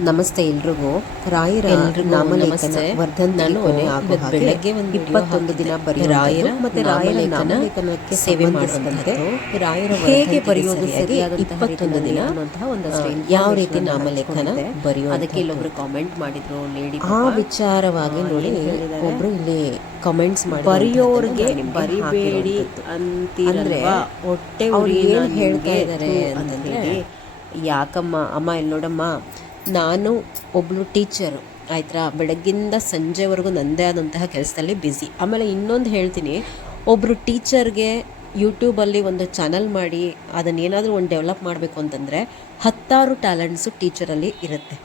ನಮಸ್ತೆ ಎಲ್ರಿಗೂ. ರಾಯರ ನಾಮಲೇಖನ ನಮಸ್ತೆ. ವರ್ಧಂತಿ ನಾನು ಬೆಳಗ್ಗೆ ಒಂದು ಇಪ್ಪತ್ತೊಂದು ದಿನ ರಾಯರ ಮತ್ತೆ ರಾಯರ ನಾಮಲೇಖನ ನಾಮಲೇಖನಕ್ಕೆ ಸೇವೆ ಸಂಬಂಧಿಸಿದಂತೆ ರಾಯರ ಹೇಗೆ ಬರೆಯೋದು ಸರಿಯಾಗಿ ಇಪ್ಪತ್ತೊಂದು ದಿನ ಯಾವ ರೀತಿ ನಾಮಲೇಖನ ಬರೆಯೋ. ಅದಕ್ಕೆ ಇಲ್ಲೊಬ್ರು ಕಾಮೆಂಟ್ ಮಾಡಿದ್ರು ಲೇಡಿ ಆ ವಿಚಾರವಾಗಿ ನೋಡಿ ಒಬ್ರು ಇಲ್ಲಿ ಕಮೆಂಟ್ಸ್ ಮಾಡಿ ಬರೆಯೋರ್ಗೆ ಬರಿಬೇಡಿ ಅಂತೀರಲ್ವಾ? ಹೊಟ್ಟೆ ಅವ್ರು ಏನ್ ಹೇಳ್ತಾ ಇದ್ದಾರೆ ಅಂತ ಅಂತಂದ್ರೆ, ಯಾಕಮ್ಮ ಅಮ್ಮ ಇಲ್ಲಿ ನೋಡಮ್ಮ ನಾನು ಒಬ್ಬಳು ಟೀಚರು ಆಯ್ತಾ ಬೆಳಗ್ಗಿಂದ ಸಂಜೆವರೆಗೂ ನನ್ನದೇ ಆದಂತಹ ಕೆಲಸದಲ್ಲಿ ಬ್ಯುಸಿ ಆಮೇಲೆ ಇನ್ನೊಂದು ಹೇಳ್ತೀನಿ ಒಬ್ಬರು ಟೀಚರ್ಗೆ ಯೂಟ್ಯೂಬಲ್ಲಿ ಒಂದು ಚಾನಲ್ ಮಾಡಿ ಅದನ್ನೇನಾದರೂ ಒಂದು ಡೆವಲಪ್ ಮಾಡಬೇಕು ಅಂತಂದರೆ ಹತ್ತಾರು ಟ್ಯಾಲೆಂಟ್ಸು ಟೀಚರಲ್ಲಿ ಇರುತ್ತೆ.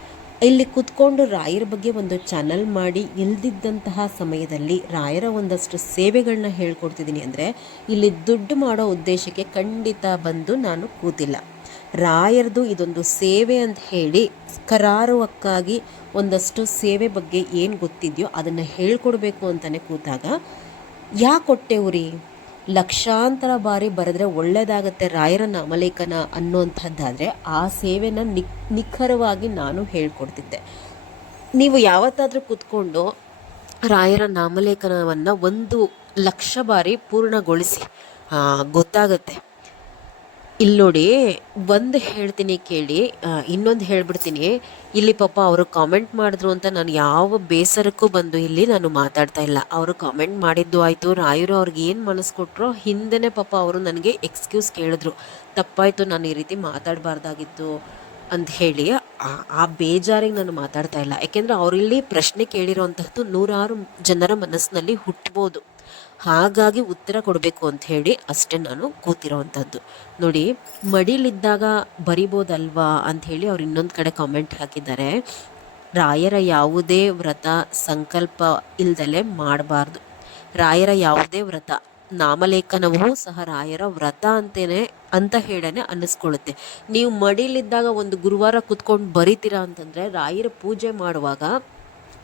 ಇಲ್ಲಿ ಕೂತ್ಕೊಂಡು ರಾಯರ ಬಗ್ಗೆ ಒಂದು ಚಾನಲ್ ಮಾಡಿ ಇಲ್ದಿದ್ದಂತಹ ಸಮಯದಲ್ಲಿ ರಾಯರ ಒಂದಷ್ಟು ಸೇವೆಗಳನ್ನ ಹೇಳ್ಕೊಡ್ತಿದ್ದೀನಿ ಅಂದರೆ ಇಲ್ಲಿ ದುಡ್ಡು ಮಾಡೋ ಉದ್ದೇಶಕ್ಕೆ ಖಂಡಿತ ಬಂದು ನಾನು ಕೂತಿಲ್ಲ. ರಾಯರದು ಇದೊಂದು ಸೇವೆ ಅಂತ ಹೇಳಿ ಕರಾರುವಕ್ಕಾಗಿ ಒಂದಷ್ಟು ಸೇವೆ ಬಗ್ಗೆ ಏನು ಗೊತ್ತಿದೆಯೋ ಅದನ್ನು ಹೇಳ್ಕೊಡ್ಬೇಕು ಅಂತಲೇ ಕೂತಾಗ ಯಾಕೆ ಕೊಟ್ಟೆ ಉರಿ? ಲಕ್ಷಾಂತರ ಬಾರಿ ಬರೆದ್ರೆ ಒಳ್ಳೆಯದಾಗತ್ತೆ ರಾಯರ ನಾಮಲೇಖನ ಅನ್ನುವಂಥದ್ದಾದರೆ ಆ ಸೇವೆನ ನಿಕ್, ನಿಖರವಾಗಿ ನಾನು ಹೇಳ್ಕೊಡ್ತಿದ್ದೆ. ನೀವು ಯಾವತ್ತಾದರೂ ಕೂತ್ಕೊಂಡು ರಾಯರ ನಾಮಲೇಖನವನ್ನು ಒಂದು ಲಕ್ಷ ಬಾರಿ ಪೂರ್ಣಗೊಳಿಸಿ ಗೊತ್ತಾಗತ್ತೆ. ಇಲ್ಲಿ ನೋಡಿ, ಒಂದು ಹೇಳ್ತೀನಿ ಕೇಳಿ ಇನ್ನೊಂದು ಹೇಳ್ಬಿಡ್ತೀನಿ. ಇಲ್ಲಿ ಪಾಪ ಅವರು ಕಾಮೆಂಟ್ ಮಾಡಿದ್ರು ಅಂತ ನಾನು ಯಾವ ಬೇಸರಕ್ಕೂ ಬಂದು ಇಲ್ಲಿ ನಾನು ಮಾತಾಡ್ತಾ ಇಲ್ಲ. ಅವರು ಕಾಮೆಂಟ್ ಮಾಡಿದ್ದು ಆಯಿತು, ರಾಯರು ಅವ್ರಿಗೆ ಏನು ಮನಸ್ಸು ಕೊಟ್ಟರೋ ಹಿಂದೆನೇ ಪಾಪ ಅವರು ನನಗೆ ಎಕ್ಸ್ಕ್ಯೂಸ್ ಕೇಳಿದ್ರು. ತಪ್ಪಾಯಿತು, ನಾನು ಈ ರೀತಿ ಮಾತಾಡಬಾರ್ದಾಗಿತ್ತು ಅಂತ ಹೇಳಿ, ಆ- ಬೇಜಾರಿಗೆ ನಾನು ಮಾತಾಡ್ತಾ ಇಲ್ಲ. ಯಾಕೆಂದರೆ ಅವರಿಲ್ಲಿ ಪ್ರಶ್ನೆ ಕೇಳಿರೋಂಥದ್ದು ನೂರಾರು ಜನರ ಮನಸ್ಸಿನಲ್ಲಿ ಹುಟ್ಬೋದು. ಹಾಗಾಗಿ ಉತ್ತರ ಕೊಡಬೇಕು ಅಂತ ಹೇಳಿ ಅಷ್ಟೇ ನಾನು ಕೂತಿರೋವಂಥದ್ದು. ನೋಡಿ, ಮಡಿಲಿದ್ದಾಗ ಬರಿಬೋದಲ್ವಾ ಅಂತ ಹೇಳಿ ಅವ್ರು ಇನ್ನೊಂದು ಕಡೆ ಕಾಮೆಂಟ್ ಹಾಕಿದ್ದಾರೆ. ರಾಯರ ಯಾವುದೇ ವ್ರತ ಸಂಕಲ್ಪ ಇಲ್ದಲೆ ಮಾಡಬಾರ್ದು. ರಾಯರ ಯಾವುದೇ ವ್ರತ, ನಾಮಲೇಖನವೂ ಸಹ ರಾಯರ ವ್ರತ ಅಂತೇನೆ, ಅಂತ ಹೇಳನೆ ಅನ್ನಿಸ್ಕೊಳ್ಳುತ್ತೆ. ನೀವು ಮಡಿಲಿದ್ದಾಗ ಒಂದು ಗುರುವಾರ ಕುತ್ಕೊಂಡು ಬರಿತೀರಾ ಅಂತಂದರೆ ರಾಯರ ಪೂಜೆ ಮಾಡುವಾಗ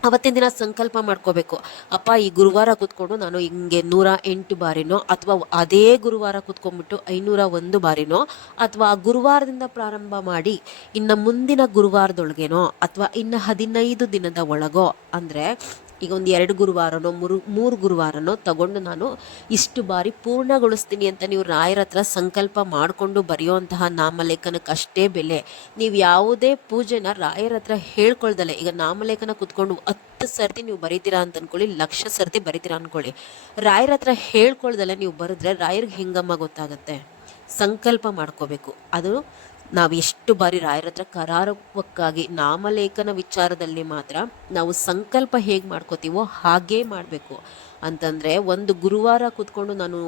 ಅವತ್ತಿನ ದಿನ ಸಂಕಲ್ಪ ಮಾಡ್ಕೋಬೇಕು. ಅಪ್ಪ, ಈ ಗುರುವಾರ ಕೂತ್ಕೊಂಡು ನಾನು ಹಿಂಗೆ ನೂರ ಎಂಟು ಬಾರಿನೋ ಅಥವಾ ಅದೇ ಗುರುವಾರ ಕೂತ್ಕೊಂಡ್ಬಿಟ್ಟು ಐನೂರ ಒಂದು ಬಾರಿನೋ ಅಥವಾ ಗುರುವಾರದಿಂದ ಪ್ರಾರಂಭ ಮಾಡಿ ಇನ್ನು ಮುಂದಿನ ಗುರುವಾರದೊಳಗೇನೋ ಅಥವಾ ಇನ್ನು ಹದಿನೈದು ದಿನದ ಒಳಗೋ, ಅಂದರೆ ಈಗ ಒಂದು ಎರಡು ಗುರುವಾರನೋ, ಮೂರು ಮೂರು ಗುರುವಾರನೋ ತಗೊಂಡು ನಾನು ಇಷ್ಟು ಬಾರಿ ಪೂರ್ಣಗೊಳಿಸ್ತೀನಿ ಅಂತ ನೀವು ರಾಯರ ಹತ್ರ ಸಂಕಲ್ಪ ಮಾಡಿಕೊಂಡು ಬರೆಯುವಂತಹ ನಾಮಲೇಖನಕ್ಕೆ ಅಷ್ಟೇ ಬೆಲೆ. ನೀವು ಯಾವುದೇ ಪೂಜೆನ ರಾಯರ ಹತ್ರ ಹೇಳ್ಕೊಳ್ದಲೆ. ಈಗ ನಾಮಲೇಖನ ಕುತ್ಕೊಂಡು ಹತ್ತು ಸರ್ತಿ ನೀವು ಬರೀತೀರಾ ಅಂತ ಅನ್ಕೊಳ್ಳಿ, ಲಕ್ಷ ಸರ್ತಿ ಬರೀತೀರಾ ಅನ್ಕೊಳ್ಳಿ. ರಾಯರ ಹತ್ರ ಹೇಳ್ಕೊಳ್ದಲೆ ನೀವು ಬರೆದ್ರೆ ರಾಯರಿಗೆ ಹೆಂಗಮ್ಮ ಗೊತ್ತಾಗುತ್ತೆ? ಸಂಕಲ್ಪ ಮಾಡ್ಕೋಬೇಕು. ಅದು ನಾವು ಎಷ್ಟು ಬಾರಿ ರಾಯರ ಹತ್ರ ಕರಾರುವಕ್ಕಾಗಿ ನಾಮಲೇಖನ ವಿಚಾರದಲ್ಲಿ ಮಾತ್ರ ನಾವು ಸಂಕಲ್ಪ ಹೇಗೆ ಮಾಡ್ಕೋತೀವೋ ಹಾಗೇ ಮಾಡಬೇಕು. ಅಂತಂದರೆ ಒಂದು ಗುರುವಾರ ಕೂತ್ಕೊಂಡು ನಾನು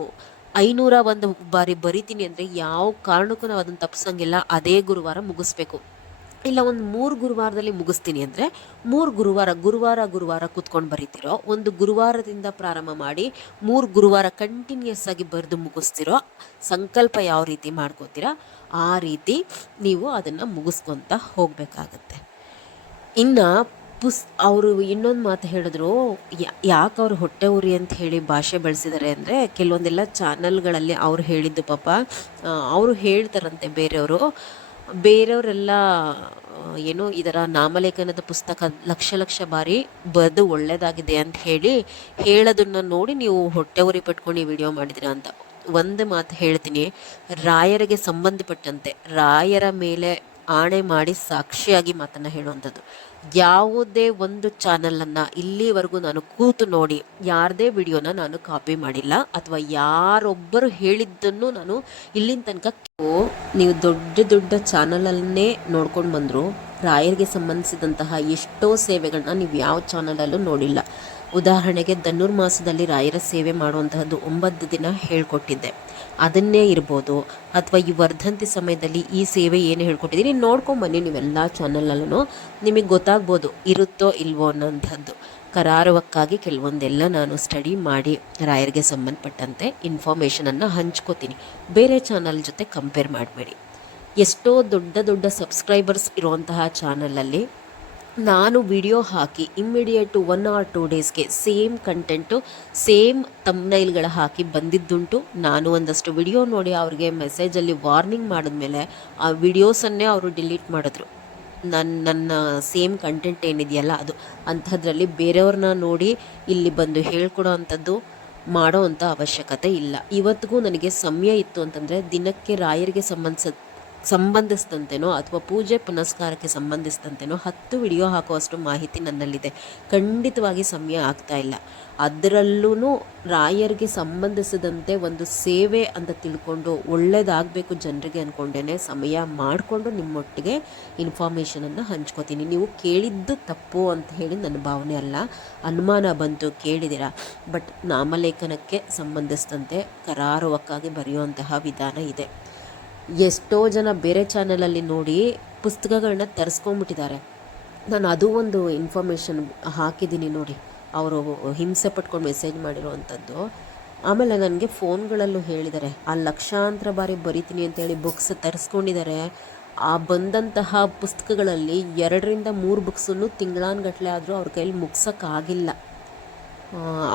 ಐನೂರ ಒಂದು ಬಾರಿ ಬರಿತೀನಿ ಅಂದರೆ ಯಾವ ಕಾರಣಕ್ಕೂ ನಾವು ಅದನ್ನು ತಪ್ಪಿಸಂಗಿಲ್ಲ. ಅದೇ ಗುರುವಾರ ಮುಗಿಸ್ಬೇಕು. ಇಲ್ಲ, ಒಂದು ಮೂರು ಗುರುವಾರದಲ್ಲಿ ಮುಗಿಸ್ತೀನಿ ಅಂದರೆ ಮೂರು ಗುರುವಾರ ಗುರುವಾರ ಗುರುವಾರ ಕೂತ್ಕೊಂಡು ಬರೀತಿರೋ, ಒಂದು ಗುರುವಾರದಿಂದ ಪ್ರಾರಂಭ ಮಾಡಿ ಮೂರು ಗುರುವಾರ ಕಂಟಿನ್ಯೂಸ್ ಆಗಿ ಬರೆದು ಮುಗಿಸ್ತಿರೋ ಸಂಕಲ್ಪ ಯಾವ ರೀತಿ ಮಾಡ್ಕೋತೀರಾ? ಆ ರೀತಿ ನೀವು ಅದನ್ನು ಮುಗಿಸ್ಕೊತ ಹೋಗಬೇಕಾಗತ್ತೆ. ಇನ್ನು ಪುಸ್ ಅವರು ಇನ್ನೊಂದು ಮಾತು ಹೇಳಿದ್ರು ಯಾಕೆ ಅವ್ರು ಹೊಟ್ಟೆ ಉರಿ ಅಂತ ಹೇಳಿ ಭಾಷೆ ಬಳಸಿದ್ದಾರೆ ಅಂದರೆ ಕೆಲವೊಂದೆಲ್ಲ ಚಾನಲ್ಗಳಲ್ಲಿ ಅವ್ರು ಹೇಳಿದ್ದು ಪಾಪ ಅವರು ಹೇಳ್ತಾರಂತೆ ಬೇರೆಯವರು. ಬೇರೆಯವರೆಲ್ಲ ಏನು ಇದರ ನಾಮಲೇಖನದ ಪುಸ್ತಕ ಲಕ್ಷ ಲಕ್ಷ ಬಾರಿ ಬರೆದು ಒಳ್ಳೆಯದಾಗಿದೆ ಅಂತ ಹೇಳಿ ಹೇಳೋದನ್ನು ನೋಡಿ ನೀವು ಹೊಟ್ಟೆ ಉರಿ ಪಟ್ಕೊಂಡು ವಿಡಿಯೋ ಮಾಡಿದಿರ ಅಂತ. ಒಂದು ಮಾತು ಹೇಳ್ತೀನಿ. ರಾಯರಿಗೆ ಸಂಬಂಧಪಟ್ಟಂತೆ ರಾಯರ ಮೇಲೆ ಆಣೆ ಮಾಡಿ ಸಾಕ್ಷಿಯಾಗಿ ಮಾತನ್ನು ಹೇಳುವಂಥದ್ದು. ಯಾವುದೇ ಒಂದು ಚಾನಲನ್ನು ಇಲ್ಲಿವರೆಗೂ ನಾನು ಕೂತು ನೋಡಿ ಯಾರದೇ ವಿಡಿಯೋನ ನಾನು ಕಾಪಿ ಮಾಡಿಲ್ಲ. ಅಥವಾ ಯಾರೊಬ್ಬರು ಹೇಳಿದ್ದನ್ನು ನಾನು ಇಲ್ಲಿನ ತನಕ ನೀವು ದೊಡ್ಡ ದೊಡ್ಡ ಚಾನಲನ್ನೇ ನೋಡ್ಕೊಂಡು ಬಂದರು, ರಾಯರಿಗೆ ಸಂಬಂಧಿಸಿದಂತಹ ಎಷ್ಟೋ ಸೇವೆಗಳನ್ನ ನೀವು ಯಾವ ಚಾನಲಲ್ಲೂ ನೋಡಿಲ್ಲ. ಉದಾಹರಣೆಗೆ ಧನುರ್ಮಾಸದಲ್ಲಿ ರಾಯರ ಸೇವೆ ಮಾಡುವಂತಹದ್ದು ಒಂಬತ್ತು ದಿನ ಹೇಳ್ಕೊಟ್ಟಿದ್ದೆ. ಅದನ್ನೇ ಇರ್ಬೋದು, ಅಥವಾ ಈ ವರ್ಧಂತಿ ಸಮಯದಲ್ಲಿ ಈ ಸೇವೆ ಏನು ಹೇಳ್ಕೊಟ್ಟಿದ್ದೀನಿ ನೋಡ್ಕೊಂಬನ್ನಿ ನೀವೆಲ್ಲ ಚಾನಲಲ್ಲೂ ನಿಮಗೆ ಗೊತ್ತಾಗ್ಬೋದು ಇರುತ್ತೋ ಇಲ್ವೋ ಅನ್ನೋಂಥದ್ದು ಕರಾರವಕ್ಕಾಗಿ ಕೆಲವೊಂದೆಲ್ಲ ನಾನು ಸ್ಟಡಿ ಮಾಡಿ ರಾಯರಿಗೆ ಸಂಬಂಧಪಟ್ಟಂತೆ ಇನ್ಫಾರ್ಮೇಷನನ್ನು ಹಂಚ್ಕೋತೀನಿ. ಬೇರೆ ಚಾನಲ್ ಜೊತೆ ಕಂಪೇರ್ ಮಾಡಬೇಡಿ. ಎಷ್ಟೋ ದೊಡ್ಡ ದೊಡ್ಡ ಸಬ್ಸ್ಕ್ರೈಬರ್ಸ್ ಇರುವಂತಹ ಚಾನಲಲ್ಲಿ ನಾನು ವಿಡಿಯೋ ಹಾಕಿ ಇಮ್ಮಿಡಿಯೇಟು ಒನ್ ಆರ್ ಟೂ ಡೇಸ್ಗೆ ಸೇಮ್ ಕಂಟೆಂಟು ಸೇಮ್ ತಮ್ನೈಲ್ಗಳ ಹಾಕಿ ಬಂದಿದ್ದುಂಟು. ನಾನು ಒಂದಷ್ಟು ವಿಡಿಯೋ ನೋಡಿ ಅವ್ರಿಗೆ ಮೆಸೇಜಲ್ಲಿ ವಾರ್ನಿಂಗ್ ಮಾಡಿದ್ಮೇಲೆ ಆ ವಿಡಿಯೋಸನ್ನೇ ಅವರು ಡಿಲೀಟ್ ಮಾಡಿದ್ರು. ನನ್ನ ನನ್ನ ಸೇಮ್ ಕಂಟೆಂಟ್ ಏನಿದೆಯಲ್ಲ ಅದು, ಅಂಥದ್ರಲ್ಲಿ ಬೇರೆಯವ್ರನ್ನ ನೋಡಿ ಇಲ್ಲಿ ಬಂದು ಹೇಳ್ಕೊಡೋ ಅಂಥದ್ದು ಮಾಡೋ ಅಂಥ ಅವಶ್ಯಕತೆ ಇಲ್ಲ. ಇವತ್ತಿಗೂ ನನಗೆ ಸಮಯ ಇತ್ತು ಅಂತಂದರೆ ದಿನಕ್ಕೆ ರಾಯರಿಗೆ ಸಂಬಂಧಿಸ ಸಂಬಂಧಿಸಿದಂತೆನೋ ಅಥವಾ ಪೂಜೆ ಪುನಸ್ಕಾರಕ್ಕೆ ಸಂಬಂಧಿಸಿದಂತೆನೋ ಹತ್ತು ವಿಡಿಯೋ ಹಾಕುವಷ್ಟು ಮಾಹಿತಿ ನನ್ನಲ್ಲಿದೆ. ಖಂಡಿತವಾಗಿ ಸಮಯ ಆಗ್ತಾ ಇಲ್ಲ. ಅದರಲ್ಲೂ ರಾಯರಿಗೆ ಸಂಬಂಧಿಸಿದಂತೆ ಒಂದು ಸೇವೆ ಅಂತ ತಿಳ್ಕೊಂಡು ಒಳ್ಳೇದಾಗಬೇಕು ಜನರಿಗೆ ಅಂದ್ಕೊಂಡೇ ಸಮಯ ಮಾಡಿಕೊಂಡು ನಿಮ್ಮೊಟ್ಟಿಗೆ ಇನ್ಫಾರ್ಮೇಷನನ್ನು ಹಂಚ್ಕೋತೀನಿ. ನೀವು ಕೇಳಿದ್ದು ತಪ್ಪು ಅಂತ ಹೇಳಿ ನನ್ನ ಭಾವನೆ ಅಲ್ಲ. ಅನುಮಾನ ಬಂತು ಕೇಳಿದಿರ. ಬಟ್ ನಾಮಲೇಖನಕ್ಕೆ ಸಂಬಂಧಿಸಿದಂತೆ ಕರಾರುವಕ್ಕಾಗಿ ಬರೆಯುವಂತಹ ವಿಧಾನ ಇದೆ. ಎಷ್ಟೋ ಜನ ಬೇರೆ ಚಾನಲಲ್ಲಿ ನೋಡಿ ಪುಸ್ತಕಗಳನ್ನ ತರಿಸ್ಕೊಂಬಿಟ್ಟಿದ್ದಾರೆ. ನಾನು ಅದು ಒಂದು ಇನ್ಫಾರ್ಮೇಷನ್ ಹಾಕಿದ್ದೀನಿ ನೋಡಿ. ಅವರು ಹಿಂಸೆ ಪಟ್ಕೊಂಡು ಮೆಸೇಜ್ ಮಾಡಿರುವಂಥದ್ದು. ಆಮೇಲೆ ನನಗೆ ಫೋನ್ಗಳಲ್ಲೂ ಹೇಳಿದ್ದಾರೆ, ಆ ಲಕ್ಷಾಂತರ ಬಾರಿ ಬರಿತೀನಿ ಅಂತೇಳಿ ಬುಕ್ಸ್ ತರಿಸ್ಕೊಂಡಿದ್ದಾರೆ. ಆ ಬಂದಂತಹ ಪುಸ್ತಕಗಳಲ್ಲಿ ಎರಡರಿಂದ ಮೂರು ಬುಕ್ಸನ್ನು ತಿಂಗಳಾನ್ಗಟ್ಲೆ ಆದರೂ ಅವ್ರ ಕೈಲಿ ಮುಗ್ಸೋಕ್ಕಾಗಿಲ್ಲ.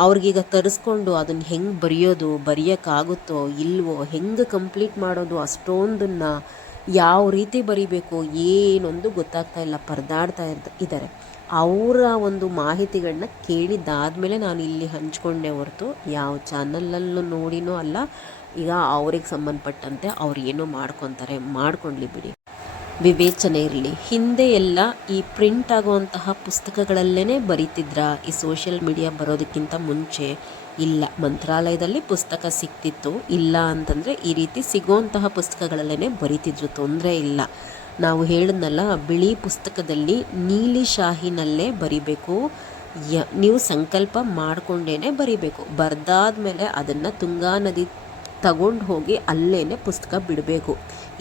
ಅವ್ರಿಗೀಗ ತರಿಸ್ಕೊಂಡು ಅದನ್ನು ಹೆಂಗೆ ಬರೆಯೋದು, ಬರೆಯೋಕ್ಕಾಗುತ್ತೋ, ಇಲ್ವೋ, ಹೆಂಗೆ ಕಂಪ್ಲೀಟ್ ಮಾಡೋದು, ಅಷ್ಟೊಂದನ್ನು ಯಾವ ರೀತಿ ಬರಿಬೇಕು, ಏನೊಂದು ಗೊತ್ತಾಗ್ತಾ ಇಲ್ಲ, ಪರದಾಡ್ತಾ ಇರ್ತ ಇದ್ದಾರೆ ಅವರ ಒಂದು ಮಾಹಿತಿಗಳನ್ನ ಕೇಳಿದ್ದಾದಮೇಲೆ ನಾನು ಇಲ್ಲಿ ಹಂಚ್ಕೊಂಡೆ ಹೊರತು ಯಾವ ಚಾನಲಲ್ಲೂ ನೋಡಿನೂ ಅಲ್ಲ, ಈಗ ಅವ್ರಿಗೆ ಸಂಬಂಧಪಟ್ಟಂತೆ ಅವ್ರು ಏನೋ ಮಾಡ್ಕೊತಾರೆ ಮಾಡ್ಕೊಳ್ಳಿ ಬಿಡಿ. ವಿವೇಚನೆ ಇರಲಿ. ಹಿಂದೆ ಎಲ್ಲ ಈ ಪ್ರಿಂಟ್ ಆಗುವಂತಹ ಪುಸ್ತಕಗಳಲ್ಲೇ ಬರೀತಿದ್ರ? ಈ ಸೋಷಿಯಲ್ ಮೀಡಿಯಾ ಬರೋದಕ್ಕಿಂತ ಮುಂಚೆ ಇಲ್ಲ. ಮಂತ್ರಾಲಯದಲ್ಲಿ ಪುಸ್ತಕ ಸಿಕ್ತಿತ್ತು. ಇಲ್ಲ ಅಂತಂದರೆ ಈ ರೀತಿ ಸಿಗುವಂತಹ ಪುಸ್ತಕಗಳಲ್ಲೇ ಬರೀತಿದ್ರು. ತೊಂದರೆ ಇಲ್ಲ. ನಾವು ಹೇಳಿದ್ನಲ್ಲ, ಬಿಳಿ ಪುಸ್ತಕದಲ್ಲಿ ನೀಲಿ ಶಾಹಿನಲ್ಲೇ ಬರಿಬೇಕು. ಯ, ನೀವು ಸಂಕಲ್ಪ ಮಾಡಿಕೊಂಡೇ ಬರಿಬೇಕು. ಬರೆದಾದ್ಮೇಲೆ ಅದನ್ನು ತುಂಗಾ ನದಿ ತಗೊಂಡು ಹೋಗಿ ಅಲ್ಲೇ ಪುಸ್ತಕ ಬಿಡಬೇಕು.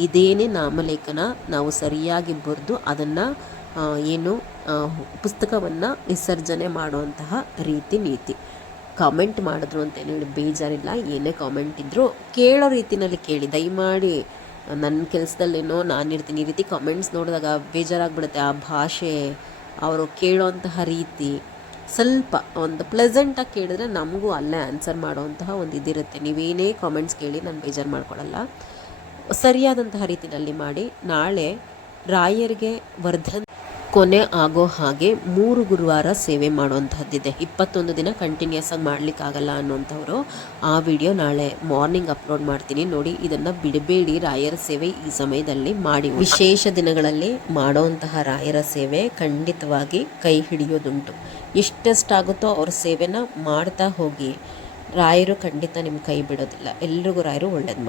ಇದೇನೇ ನಾಮಲೇಖನ ನಾವು ಸರಿಯಾಗಿ ಬರೆದು ಅದನ್ನು ಏನು ಪುಸ್ತಕವನ್ನು ವಿಸರ್ಜನೆ ಮಾಡುವಂತಹ ರೀತಿ ನೀತಿ. ಕಾಮೆಂಟ್ ಮಾಡಿದ್ರು ಅಂತ ಹೇಳಿ ಬೇಜಾರಿಲ್ಲ. ಏನೇ ಕಾಮೆಂಟ್ ಇದ್ದರೂ ಕೇಳೋ ರೀತಿನಲ್ಲಿ ಕೇಳಿ. ದಯಮಾಡಿ ನನ್ನ ಕೆಲಸದಲ್ಲೇನೋ ನಾನಿರ್ತೀನಿ ಈ ರೀತಿ ಕಾಮೆಂಟ್ಸ್ ನೋಡಿದಾಗ ಬೇಜಾರಾಗ್ಬಿಡುತ್ತೆ. ಆ ಭಾಷೆ, ಅವರು ಕೇಳೋಂತಹ ರೀತಿ ಸ್ವಲ್ಪ ಒಂದು ಪ್ಲೆಸೆಂಟಾಗಿ ಕೇಳಿದ್ರೆ ನಮಗೂ ಅಲ್ಲೇ ಆನ್ಸರ್ ಮಾಡುವಂತಹ ಒಂದು ಇದಿರುತ್ತೆ. ನೀವೇನೇ ಕಾಮೆಂಟ್ಸ್ ಕೇಳಿ ನಾನು ಬೇಜಾರು ಮಾಡ್ಕೊಳ್ಳಲ್ಲ ಸರಿಯಾದಂತಹ ರೀತಿಯಲ್ಲಿ ಮಾಡಿ, ನಾಳೆ ರಾಯರಿಗೆ ವರ್ಧನ್ ಕೊನೆ ಆಗೋ ಹಾಗೆ ಮೂರು ಗುರುವಾರ ಸೇವೆ ಮಾಡುವಂಥದ್ದಿದೆ ಇಪ್ಪತ್ತೊಂದು ದಿನ ಕಂಟಿನ್ಯೂಸ್ ಆಗಿ ಮಾಡಲಿಕ್ಕಾಗಲ್ಲ ಅನ್ನೋಂಥವ್ರು ಆ ವಿಡಿಯೋ ನಾಳೆ ಮಾರ್ನಿಂಗ್ ಅಪ್ಲೋಡ್ ಮಾಡ್ತೀನಿ. ನೋಡಿ, ಇದನ್ನು ಬಿಡಬೇಡಿ. ರಾಯರ ಸೇವೆ ಈ ಸಮಯದಲ್ಲಿ ಮಾಡಿ ವಿಶೇಷ ದಿನಗಳಲ್ಲಿ ಮಾಡುವಂತಹ ರಾಯರ ಸೇವೆ ಖಂಡಿತವಾಗಿ ಕೈ ಹಿಡಿಯೋದುಂಟು. ಎಷ್ಟೆಷ್ಟಾಗುತ್ತೋ ಅವ್ರ ಸೇವೆನ ಮಾಡ್ತಾ ಹೋಗಿ ರಾಯರು ಖಂಡಿತ ನಿಮ್ಮ ಕೈ ಬಿಡೋದಿಲ್ಲ. ಎಲ್ರಿಗೂ ರಾಯರು ಒಳ್ಳೇದು